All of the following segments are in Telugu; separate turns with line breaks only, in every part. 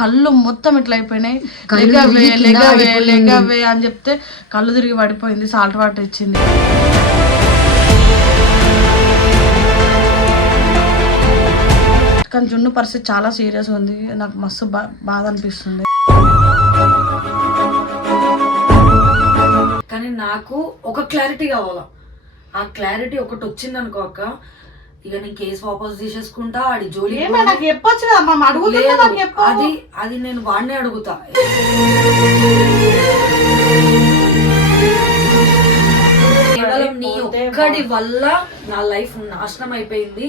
కళ్ళు మొత్తం ఇట్లా అయిపోయినాయి. లెగవే అని చెప్తే కళ్ళు తిరిగి పడిపోయింది సాల్ట్ వాటర్ ఇచ్చింది. కానీ జున్ను పరిస్థితి చాలా సీరియస్ ఉంది. నాకు మస్తు బా బాధ అనిపిస్తుంది.
కానీ నాకు ఒక క్లారిటీ కావాలా? ఆ క్లారిటీ ఒకటి వచ్చింది అనుకో అక్క ఇక నేను కేసు వాపస్ తీసేసుకుంటా ఆడి జోలి
ఏమే నాకు చెప్పొచ్చు అడుగుతున్నా నాకు చెప్పు.
అది అది నేను వాడినే అడుగుతా. కేవలం నీ ఒక్కడి వల్ల నా లైఫ్ నాశనం అయిపోయింది.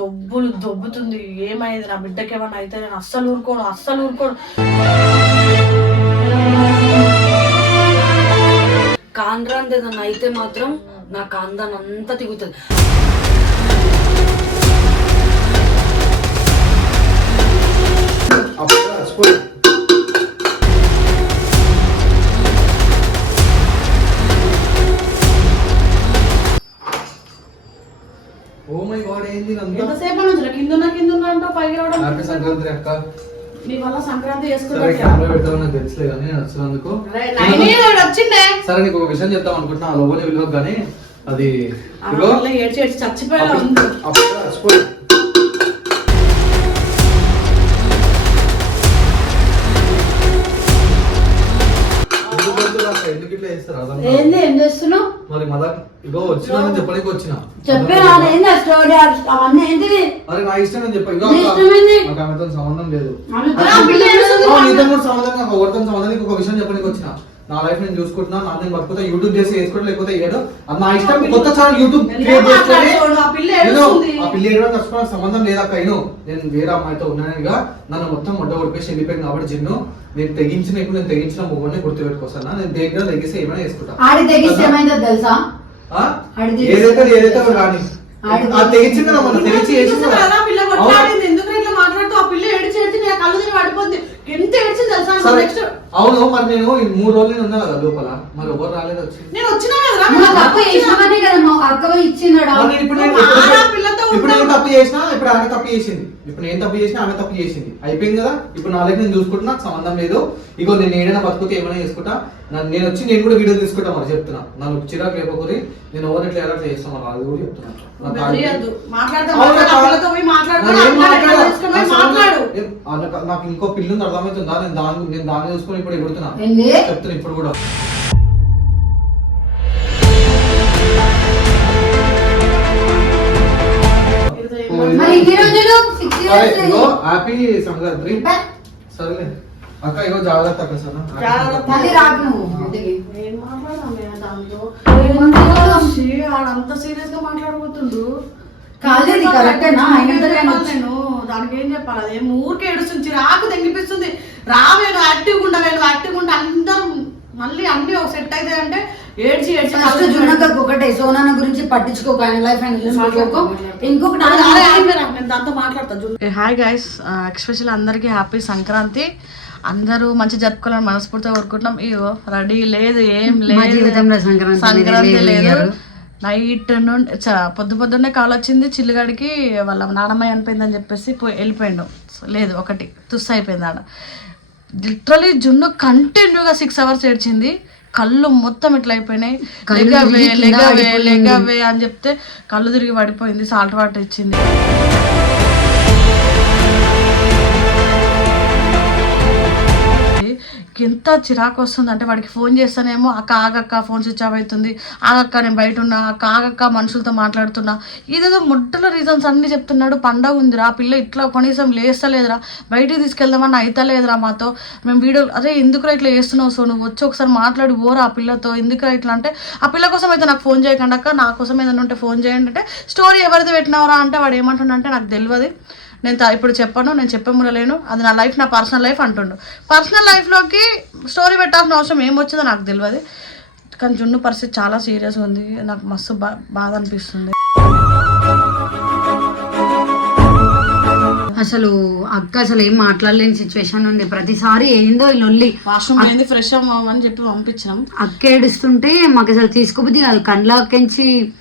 దొబ్బులు దొబ్బుతుంది. ఏమైంది? నా బిడ్డకి ఏమన్నా అయితే నేను అస్సలు ఊరుకోను అస్సలు ఊరుకోను.
కాంద్రాంది ఏదన్నా అయితే మాత్రం నా కాందాన్ అంతా తిగుతుంది
ఓ మై గాడ్ ఏంది
కింద ఉన్నా కింద ఉన్నా అంటావు పైకి రావడం
హ్యాపీ సంక్రాంతి అక్క.
నీ వల్ల సంక్రాంతి
సరే
చేసుకుంటా
కెమెరా నాకు తెలుసులే కానీ నేను వచ్చినందుకు.
వచ్చిండే
సరే నీకు ఒక విషయం చెప్తాం అనుకుంటున్నా ఆ లోపల విలువ కానీ అది అప్పుడు చచ్చిపోయి. ఎందుకు ఇట్లా చేస్తారు? మరి మదర్ ఇగో వచ్చినా చెప్పడానికి వచ్చిన.
చెప్పే ఏంది ఆ స్టోరీ అవన్నీ ఏంటిది?
అరే నా ఇష్టం అని చెప్ప ఇగో
నీ
అక్క,
ఇష్టమేంది?
నాకు ఆమెతో సంబంధం లేదు.
ఆమెతో
ఆ పిల్ల ఏడుస్తుంది
ఆ, నీతో కూడా సంబంధం నాకు ఎవరితో సంబంధం లేదు. ఇంకొక విషయం చెప్పడానికి వచ్చిన. నా లైఫ్ నేను చూసుకుంటున్నా నా నేను బతుకుతా యూట్యూబ్ చేసి వేసుకోవడం లేకపోతే అది నా ఇష్టం కొత్త ఛానల్ యూట్యూబ్ క్రియేట్ చేసుకొని
ఆ పిల్ల
నేను
ఏడుస్తుంది.
ఆ పిల్ల ఏడవ కష్టం సంబంధం లేదక్క ఇను నేను వేరే అమ్మాయితో ఉన్నానుగా నన్ను మొత్తం మొట్ట కొడిపేసి వెళ్ళిపోయింది కాబట్టి జిన్ను. నేను తెగించిన ఇప్పుడు నేను తెగించిన మొగ్గుని గుర్తుపెట్టుకోసాను నేను దగ్గర తెగిస్తే ఏమైనా వేసుకుంటా
ఆడి తెగిస్తే ఏమైందో తెలుసా?
ఏదైతే ఏదైతే రాని ఆ తెగించింది మన తెగించి?
కొట్లాడింది? ఎందుకు ఇట్లా మాట్లాడుతూ? ఆ పిల్ల ఏడిచి ఏడిచి నా కళ్ళు పడిపోద్ది. ఎంత ఏడ్చింది తెలుసా. నెక్స్ట్
అవును మరి నేను ఈ మూడు రోజులు నేను ఉన్నా కదా లోపల. మరి ఎవరు రాలేదు వచ్చి
నేను వచ్చినా
కదా మా ఇచ్చినాడు
మరి ఇప్పుడు నేను
నువ్వు
ఇప్పుడు-
ఆడ పిల్లతో
ఇప్పుడు నేను
ఉన్నావు.
తప్పు చేసినా ఇప్పుడు ఆమె తప్పు చేసింది. ఇప్పుడు నేను తప్పు చేసినా ఆమె తప్పు చేసింది. అయిపోయింది కదా? ఇప్పుడు నా లైఫ్ నేను చూసుకుంటున్నా నాకు సంబంధం లేదు. ఇగో నేను ఏదైనా బతుకుతే ఏమైనా చేసుకుంటా. నేను వచ్చి నేను కూడా వీడియో తీసుకుంటా మరి చెప్తున్నా. నన్ను చిరాకు లేకపోతే నేను ఎవరు ఎట్లా ఎలా చేస్తాను మరి అది కూడా చెప్తున్నా. నాకు ఇంకో పిల్లుంది అర్థమవుతుందా. నేను దాని నేను దాన్ని చూసుకొని ఇప్పుడు ఎగుడుతున్నా
ఏంది?
చెప్తున్నా ఇప్పుడు కూడా. హ్యాపీ సంక్రాంతి సరేలే. అక్క ఇగో జాగ్రత్త అక్క
ఆడంత సీరియస్గా మాట్లాడబోతుండు.
కరెక్టేనా? నేను-
నేను? దానికి ఏం చెప్పాలి? అదేం ఊరికే ఏడుస్తుంది రాకు తెగిపిస్తుంది. రావేను నేను యాక్టివ్ ఉండా అందరం మళ్ళీ అన్ని ఒక సెట్ అయితే అంటే ఏడ్చి ఏడ్చి
ఫస్ట్ ఒకటే సోనాన గురించి పట్టించుకోక ఆయన లైఫ్ చూసుకోకు ఇంకొకటి
నేను దాంతో మాట్లాడతా హాయ్ గైస్ ఎక్స్పెషల్ అందరికీ హ్యాపీ సంక్రాంతి. అందరూ మంచి జరుపుకోవాలని మనస్ఫూర్తిగా కోరుకుంటున్నాం. ఇగో రెడీ లేదు ఏం
మా
లేదు.
జీవితంలో సంక్రాంతి లేదు.
నైట్ నుండి చ- పొద్దు పొద్దున్నే కాల్ వచ్చింది. చిల్లుగాడికి వాళ్ళ నానమ్మ చనిపోయిందని చెప్పేసి పోయి వెళ్ళిపోయిండు. లేదు ఒకటి తుస్సు అయిపోయింది ఆడ. లిటరలీ జున్ను కంటిన్యూగా సిక్స్ అవర్స్ ఏడ్చింది. కళ్ళు మొత్తం ఇట్లా అయిపోయినాయి. అని చెప్తే కళ్ళు తిరిగి పడిపోయింది సాల్ట్ వాటర్ ఇచ్చింది. ఎంత చిరాకు వస్తుంది అంటే వాడికి ఫోన్ చేస్తానేమో అక్క ఆగక్క ఫోన్ స్విచ్ ఆఫ్ అవుతుంది ఆగక్క నేను బయట ఉన్నా అక్క ఆగక్క మనుషులతో మాట్లాడుతున్నా. ఇదేదో ముట్టల రీజన్స్ అన్ని చెప్తున్నాడు. పండగ ఉందిరా పిల్ల ఇట్లా కనీసం లేస్తలేదురా బయటికి తీసుకెళ్దామని అవుతలేదురా మాతో. మేము వీడియో అదే ఎందుకురా ఇట్లా చేస్తున్నావు? సో నువ్వు వచ్చి ఒకసారి మాట్లాడి పోరా ఆ పిల్లతో. ఎందుకురా ఇట్లా అంటే ఆ పిల్ల కోసం అయితే నాకు ఫోన్ చేయకండి అక్క నా కోసం ఏదైనా ఉంటే ఫోన్ చేయండి అంటే స్టోరీ ఎవరిది పెట్టినావురా? అంటే వాడు ఏమంటుండంటే నాకు తెలియదు నేను తా- ఇప్పుడు చెప్పను నేను చెప్పే అది నా లైఫ్ నా పర్సనల్ లైఫ్ అంటుండు. పర్సనల్ లైఫ్లోకి స్టోరీ పెట్టాల్సిన అవసరం ఏం వచ్చిందో నాకు తెలియదు కానీ జున్ను పరిస్థితి చాలా సీరియస్ ఉంది. నాకు మస్తు బా బాధ అనిపిస్తుంది.
అసలు అక్క అసలు ఏం మాట్లాడలేని సిచ్యువేషన్ ఉంది. ప్రతిసారి ఏందో లొల్లి.
వాష్రూమ్ ఫ్రెష్ అవ్వమని చెప్పి పంపించినాం.
అక్క ఏడుస్తుంటే మాకు అసలు తీసుకోబుద్ది కాదు. కండ్లకించి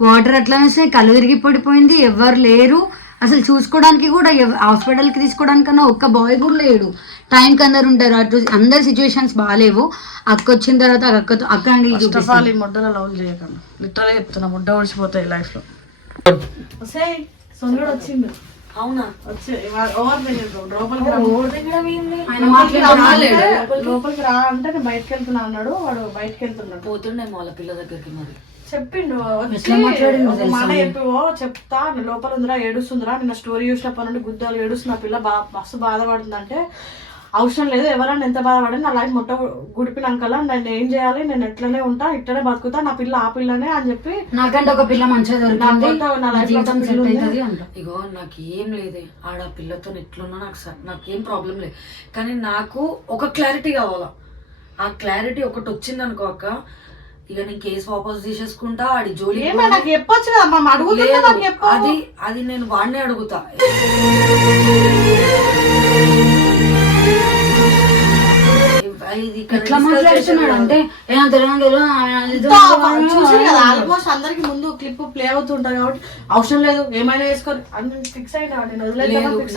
వాటర్ అట్లా వేస్తే కళ్ళు తిరిగి పడిపోయింది. ఎవరు లేరు. అసలు చూసుకోవడానికి కూడా హాస్పిటల్కి తీసుకోవడానికన్నా ఒక్క బాయ్ కూడా లేడు. టైంకి అందరు ఉంటారు. అటు అందరి సిచ్యువేషన్స్ బాగాలేవు అక్క వచ్చిన తర్వాత అక్కతో అక్క అండి
ఫస్ట్ ఆఫ్ ఆల్ ఈ ముడ్డలో లవ్ చేయకండి. లిటరల్ చెప్తున్నా ముడ్డ ఓడిచిపోతాయి లైఫ్లో సొంగడు వచ్చిండు.
అవునా?
వచ్చి ఓవర్ లోపలికి రా అంటే- నేను బయటకు వెళ్తున్నా అన్నాడు. వాడు బయటకు వెళ్తున్నాడు.
పోతుండేమో వాళ్ళ పిల్ల దగ్గరికి మరి.
చెప్పిండు.
ఎట్లా మాట్లాడిండు
మాట చెప్పివో చెప్తా లోపల ఉందిరా ఏడుస్తుందిరా నిన్న స్టోరీ చూసినప్పటి నుండి గుద్దాలు ఏడుస్తున్న పిల్ల బా మస్తు బాధపడుతుందంటే అవసరం లేదు ఎవరైనా ఎంత బాధపడి నా లైఫ్ మొట్ట గుడిపినాకల్లా నేను ఏం చేయాలి నేను ఎట్లనే ఉంటా ఇట్లనే బతుకుతా నా పిల్ల ఆ పిల్లనే అని చెప్పి
నాకంటే ఒక పిల్ల మంచిగా దొరికింది
ఇగో నాకు ఏం లేదే. ఆడ పిల్లతో ఎట్లున్నా నాకు నాకేం ప్రాబ్లం లేదు. కానీ నాకు ఒక క్లారిటీ కావాలా. ఆ క్లారిటీ ఒకటి వచ్చింది అనుకో అక్క ఇక నేను కేసు వాపస్ తీసేసుకుంటా ఆడి జోలి
ఏమే నాకు చెప్పొచ్చు కదా మా అడుగుతున్నా నాకు చెప్పు.
అది అది నేను వాడినే అడుగుతా.
ఎట్లా మాట్లాడుతున్నాడు అంటే ఏమో తెలియదు తెలియదు, ఆయన ఇది
చూసి కదా ఆల్మోస్ట్ అందరికి ముందు క్లిప్ ప్లే అవుతుంటది కాబట్టి అవసరం లేదు ఏమైనా వేసుకోరు ఫిక్స్ అయినా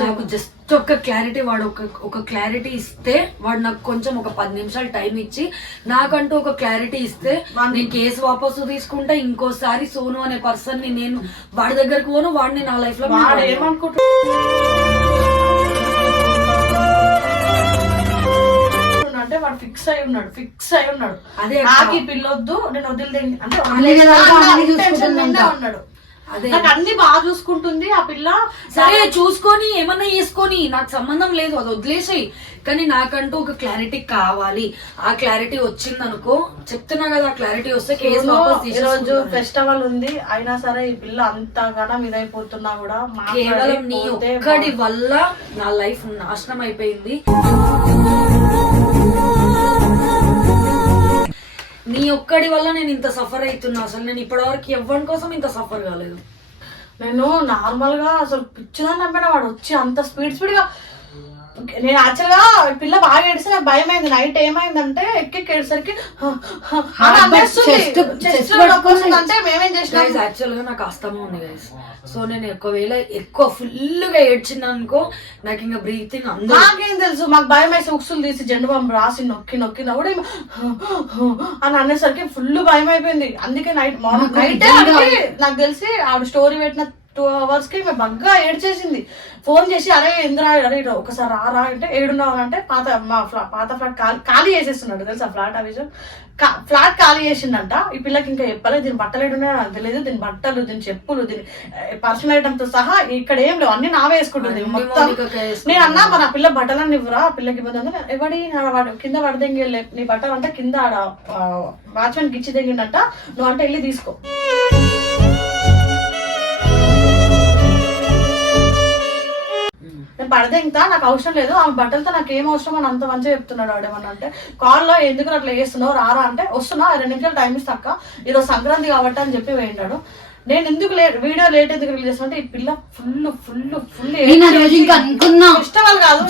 నాకు జస్ట్ ఒక క్లారిటీ వాడు ఒక ఒక క్లారిటీ ఇస్తే వాడు నాకు కొంచెం ఒక పది నిమిషాలు టైం ఇచ్చి నాకంటూ ఒక క్లారిటీ ఇస్తే నేను కేసు వాపసు తీసుకుంటా ఇంకోసారి సోను అనే పర్సన్ని నేను వాడి దగ్గరకు పోను వాడిని నా లైఫ్లో
వాడు అంటే వాడు ఫిక్స్ అయి ఉన్నాడు ఫిక్స్ అయి ఉన్నాడు.
అదే.
నాకు ఈ పిల్లొద్దు నేను వదిలిదే అంటే ఉన్నాడు.
అదే.
నాకు అన్ని బాగా చూసుకుంటుంది ఆ పిల్ల.
సరే చూసుకొని ఏమన్నా చేసుకొని నాకు సంబంధం లేదు అది వదిలేసేయి. కానీ నాకంటూ ఒక క్లారిటీ కావాలి. ఆ క్లారిటీ వచ్చింది అనుకో చెప్తున్నా కదా ఆ క్లారిటీ వస్తే కేసు.
ఫెస్టివల్ ఉంది. అయినా సరే ఈ పిల్ల అంతగానో ఇదైపోతున్నా కూడా
కేవలం నీ ఒక్కడి వల్ల నా లైఫ్ నాశనం అయిపోయింది. నీ ఒక్కడి వల్ల నేను ఇంత సఫర్ అవుతున్నా. అసలు నేను ఇప్పటివరకు ఎవరి కోసం ఇంత సఫర్ కాలేదు.
నేను నార్మల్గా అసలు పిచ్చిదని నమ్మిన వాడు. వచ్చి అంత స్పీడ్ స్పీడ్గా నేను యాక్చువల్గా పిల్ల బాగా ఏడిస్తే నాకు భయం అయింది నైట్ ఏమైందంటే ఎక్కి ఏడిసరికి అంటే మేమేం చేసినాం?
యాక్చువల్గా నాకు అస్తమా ఉంది గైస్ సో నేను ఒకవేళ ఎక్కువ ఫుల్గా ఏడ్చిన అనుకో నాకు ఇంకా బ్రీతింగ్ అందరూ
నాకేం తెలుసు మాకు భయం వేసి ఉక్సులు తీసి జెండు బాంబు రాసి నొక్కి నొక్కి కూడా ఏమో అని అనేసరికి ఫుల్ భయం అయిపోయింది. అందుకే నైట్ మార్నింగ్ నైట్ నాకు తెలిసి ఆవిడ స్టోరీ పెట్టిన టూ అవర్స్కి మేము బగ్గా ఏడ్చేసింది. ఫోన్ చేసి అరే ఎందురా అరే ఒకసారి రారా అంటే ఏడున్నావు అంటే పాత మా ఫ్లా పాత ఫ్లాట్ ఖాళీ ఖాళీ చేసేస్తున్నాడు తెలుసా ఫ్లాట్ ఆ విషయం? ఫ్లాట్ ఖాళీ చేసిండంట ఈ పిల్లకి ఇంకా చెప్పలేదు. దీని బట్టలు ఏడున్నాయో నాకు తెలియదు. దీని బట్టలు దీని చెప్పులు దీని పర్సనల్ ఐటమ్తో సహా ఇక్కడ ఏం లేవు. అన్ని నావే వేసుకుంటుంది.
అన్ని
మొత్తం. నేను అన్నా మరి ఆ పిల్ల బట్టలన్నీ ఇవ్వరా ఆ పిల్లకి ఇవ్వదు అంటే ఎవడి కింద పడదెంగి నీ బట్టలు అంటే కింద వాచ్మెన్ ఇచ్చి తెగిండంట నువ్వు అంటే వెళ్ళి తీసుకో. నేను పడదెంగుతా నాకు అవసరం లేదు ఆమె బట్టలతో నాకు ఏం అవసరం అని అంత మంచిగా చెప్తున్నాడు వాడు ఏమన్నా అంటే కాల్లో ఎందుకు అట్లా చేస్తున్నావు? రారా అంటే వస్తున్నా రెండు నిమిషాలు టైం ఇస్తాక ఈరోజు సంక్రాంతి కాబట్టి అని చెప్పి పోయింటాడు నేను ఎందుకు లేట్ వీడియో లేట్ ఎందుకు రిలీజ్ చేస్తున్నా ఈ పిల్ల ఫుల్ ఫుల్ ఫుల్
ఇంకా
ఫెస్టివల్ కాదు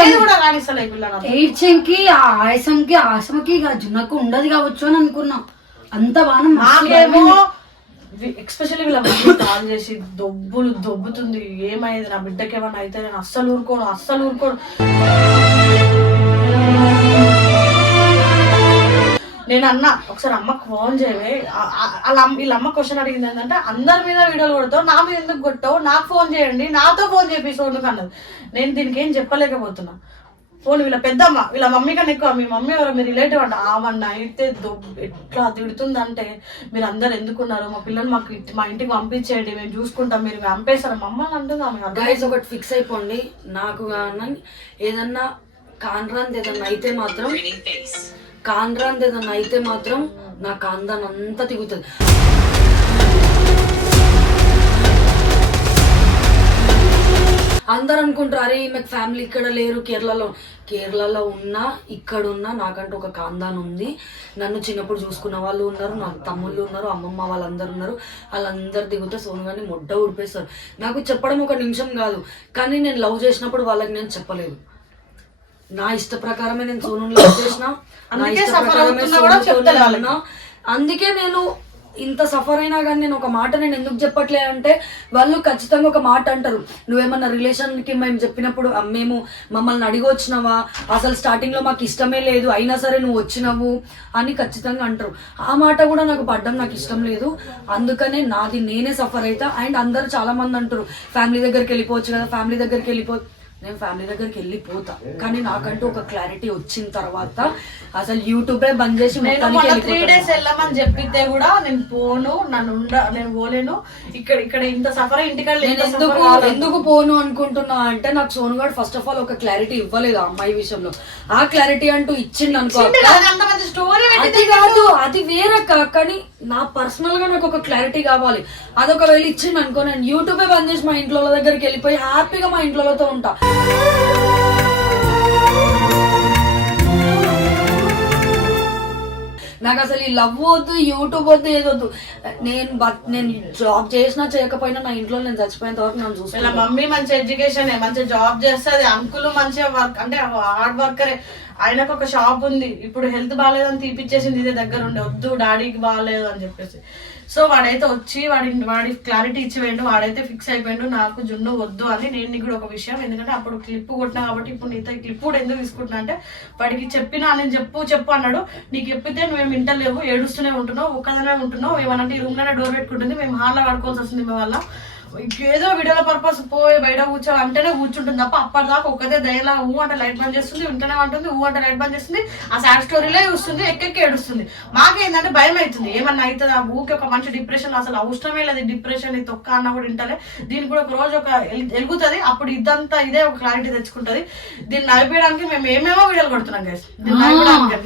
ఏది కూడా కానిస్తలే ఈ పిల్ల.
ఏడ్చంకి ఆ ఆయాసంకి ఆసమకి ఇక జున్నకు ఉండదు కావచ్చు అని అనుకున్నా. అంత బాగా
నాకేమో ఎక్స్పెషల్లీ వీళ్ళ కాల్ చేసి దొబ్బులు దొబ్బుతుంది. ఏమైంది? నా బిడ్డకి ఏమైనా అయితే నేను అస్సలు ఊరుకోను అస్సలు ఊరుకోను. నేను అన్నా ఒకసారి అమ్మకు ఫోన్ చేయవే. అలా వాళ్ళ అమ్మ వీళ్ళ అమ్మ క్వశ్చన్ అడిగింది ఏంటంటే అందరి మీద వీడియోలు కొడతావు నా మీద ఎందుకు కొట్టావు? నాకు ఫోన్ చేయండి నాతో ఫోన్ చేపిస్తావు సోనుకు అన్నది నేను దీనికి ఏం చెప్పలేకపోతున్నా. ఫోన్ వీళ్ళ పెద్దమ్మ వీళ్ళ మమ్మీ కన్నా ఎక్కువ మీ మమ్మీ ఎవరో మీ రిలేటివ్ అంట ఆమన్న అయితే ఎట్లా తిడుతుందంటే మీరు అందరు ఎందుకున్నారు? మా పిల్లలు మాకు ఇట్- మా ఇంటికి పంపించేయండి మేము చూసుకుంటాం మీరు పంపేస్తారు మమ్మల్ని అంటుంది ఆమె అర్థం
గైస్ ఒకటి ఫిక్స్ అయిపోండి. నాకు కానీ ఏదన్నా కాన్రాంది ఏదన్నా అయితే మాత్రం కాన్రాంది ఏదన్నా అయితే మాత్రం నా కాందాన్ అంతా తిరుగుతుంది. అందరు అనుకుంటారు అరే ఈమెకు ఫ్యామిలీ ఇక్కడ లేరు కేరళలో కేరళలో ఉన్నా ఇక్కడ ఉన్నా నాకంటూ ఒక కాందాన్ ఉంది. నన్ను చిన్నప్పుడు చూసుకున్న వాళ్ళు ఉన్నారు నా తమ్ముళ్ళు ఉన్నారు అమ్మమ్మ వాళ్ళందరూ ఉన్నారు. వాళ్ళందరు దిగుతే సోను గాని మొడ్డ ఊడిపేస్తారు నాకు చెప్పడం ఒక నిమిషం కాదు కానీ నేను లవ్ చేసినప్పుడు వాళ్ళకి నేను చెప్పలేదు. నా ఇష్ట ప్రకారమే నేను సోను లవ్ చేసిన నా ఇష్ట ప్రకారమే. అందుకే నేను ఇంత సఫర్ అయినా కానీ నేను ఒక మాట నేను ఎందుకు చెప్పట్లే అంటే వాళ్ళు ఖచ్చితంగా ఒక మాట అంటారు. నువ్వేమన్నా రిలేషన్కి మేము చెప్పినప్పుడు మేము మమ్మల్ని అడిగి వచ్చినావా? అసలు స్టార్టింగ్లో మాకు ఇష్టమే లేదు అయినా సరే నువ్వు వచ్చినావు అని ఖచ్చితంగా అంటారు. ఆ మాట కూడా నాకు పడ్డం నాకు ఇష్టం లేదు. అందుకనే నాది నేనే సఫర్ అవుతా అండ్ అందరు చాలామంది అంటారు ఫ్యామిలీ దగ్గరికి వెళ్ళిపోవచ్చు కదా ఫ్యామిలీ దగ్గరికి వెళ్ళిపో నేను ఫ్యామిలీ దగ్గరికి వెళ్ళిపోతా కానీ నాకంటూ ఒక క్లారిటీ వచ్చిన తర్వాత అసలు యూట్యూబే బంద్ చేసి
త్రీ. డేస్ వెళ్ళమని చెప్పితే కూడా నేను పోను నన్ను ఉండ నేను పోలేను. ఇక్కడ ఇక్కడ ఇంత సఫర్ ఇంటికాడ ఇంత
ఎందుకు. ఎందుకు పోను అనుకుంటున్నా అంటే నాకు సోనుగాడు ఫస్ట్ ఆఫ్ ఆల్ ఒక క్లారిటీ ఇవ్వలేదు ఆ అమ్మాయి విషయంలో. ఆ క్లారిటీ అంటూ ఇచ్చింది అనుకో అది కాదు అది వేరక్క కానీ నా పర్సనల్గా నాకు ఒక క్లారిటీ కావాలి. అదొకవేళ ఇచ్చింది అనుకో నేను యూట్యూబే బంద్ చేసి మా ఇంట్లో దగ్గరికి వెళ్ళిపోయి హ్యాపీగా మా ఇంట్లోతో ఉంటా. నాకు అసలు ఈ లవ్ వద్దు యూట్యూబ్ వద్దు ఏదొద్దు నేను నేను జాబ్ చేసినా చేయకపోయినా నా ఇంట్లో నేను చచ్చిపోయిన తర్వాత నన్ను
వీళ్ళ మమ్మీ మంచి ఎడ్యుకేషన్ మంచి జాబ్ చేస్తుంది అంకుల్ మంచిగా వర్క్ అంటే హార్డ్ వర్కరే ఆయనకు ఒక షాప్ ఉంది. ఇప్పుడు హెల్త్ బాగాలేదని తీపిచ్చేసింది ఇదే దగ్గర ఉండే. వద్దు డాడీకి బాగాలేదు అని చెప్పేసి. సో వాడైతే వచ్చి వాడి వాడి క్లారిటీ ఇచ్చిపోయిండు. వాడైతే ఫిక్స్ అయిపోయిండు. నాకు జున్ను వద్దు అని నేను నీకు కూడా ఒక విషయం. ఎందుకంటే అప్పుడు క్లిప్ కొట్టినా కాబట్టి ఇప్పుడు నీతో క్లిప్ కూడా ఎందుకు తీసుకుంటున్నా అంటే వాడికి చెప్పినా నేను చెప్పు చెప్పు అన్నాడు. నీకు చెప్పితే నువ్వేం వింటలేవు ఏడుస్తూనే ఉంటున్నావు ఒక్కదనే ఉంటున్నావు. ఏమనంటే ఈ రూమ్లోనే డోర్ పెట్టుకుంటుంది. మేము హాల్లో పడుకోవాల్సి వస్తుంది మీ వల్ల. ఏదో వీడియోల పర్పస్ పోయి బయట కూర్చో అంటేనే కూర్చుంటుంది తప్ప అప్పటిదాకా ఒక్కదే దయలా ఊ అంటే లైట్ బంద్ చేస్తుంది ఉంటేనే ఉంటుంది ఊ అంటే లైట్ బంద్ చేస్తుంది ఆ సాడ్ స్టోరీలే చూస్తుంది ఎక్కెక్కి ఏడుస్తుంది. మాకేందంటే భయం అవుతుంది ఏమన్నా అవుతుందా ఊకి ఒక మంచి డిప్రెషన్ అసలు అవసరమే లేదు డిప్రెషన్ ఇది తొక్క అన్న కూడా వింటలే. దీనికి కూడా ఒక రోజు ఒక ఎల్- వెలుగుతుంది అప్పుడు ఇదంతా ఇదే ఒక క్లారిటీ తెచ్చుకుంటది. దీన్ని నడిపేయడానికి మేము ఏమేమో వీడియోలు కొడుతున్నాం గైస్ దీన్ని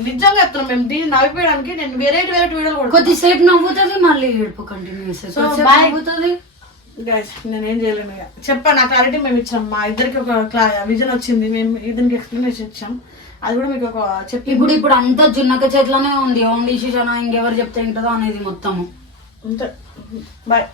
నిజంగా చెప్తున్నాం. మేము దీన్ని నడిపేయడానికి నేను వేరే వేరే వీడియోలు కొడుతున్నాను
కొద్దిసేపు నవ్వుతుంది మళ్ళీ ఏడుపు
గైస్ నేను ఏం చేయలేను ఇక. చెప్పా నా క్లారిటీ మేము ఇచ్చాం. మా ఇద్దరికి ఒక క్లా విజన్ వచ్చింది. మేము దీనికి ఎక్స్ప్లెనేషన్ ఇచ్చాం. అది కూడా మీకు ఒక చెప్పి
ఇప్పుడు ఇప్పుడు అంతా జున్నక చేతిలోనే ఉంది. ఓన్లీ శిషణ ఇంకెవరు చెప్తే ఏంటదో అనేది మొత్తము.
అంతే. బాయ్